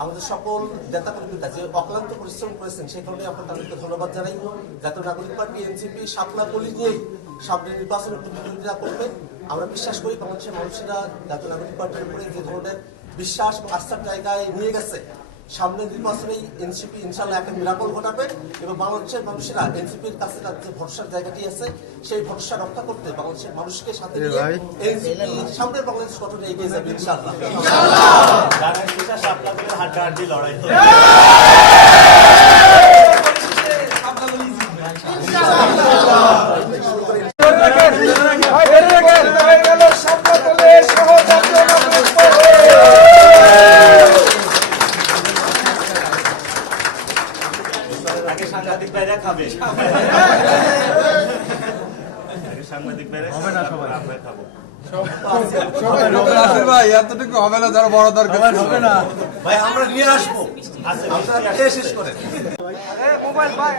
আমাদের সকল নেতা কর্মীরা যে অক্লান্ত পরিশ্রম করেছেন, সেই কারণে আপনার তাদেরকে ধন্যবাদ জানাই। জাতীয় নাগরিক পার্টি, এনসিপি সাতলা পলি নিয়েই সামনে নির্বাচনে প্রতিদ্বন্দ্বিতা করবে। আমরা বিশ্বাস করি বাংলাদেশের মানুষেরা জাতীয় নাগরিক পার্টির উপরে যে ধরনের বিশ্বাস আস্থার জায়গায় নিয়ে গেছে সামনে নির্বাচনেই এনসিপি ইনশাল্লাহ একটা মিরাকল ঘটাবে এবং বাংলাদেশের মানুষেরা এনসিপির কাছে তার যে ভরসার জায়গাটি আছে সেই ভরসা রক্ষা করতে বাংলাদেশের মানুষকে সাথে নিয়ে এনসিপি সামনে বাংলাদেশ গঠনে এগিয়ে যাবে ইনশাল্লাহ হাড্ডাহাড্ডি লড়াই। সাংবাদিক খাবে। সাংবাদিক ভাইরা হবে না সবাই। আমরা খাব। ভাই এতটুকু হবে না যারা বড় দরকার হবে না ভাই আমরা নিয়ে আসব। আপনারা শেষ করেন। মোবাইল ভাই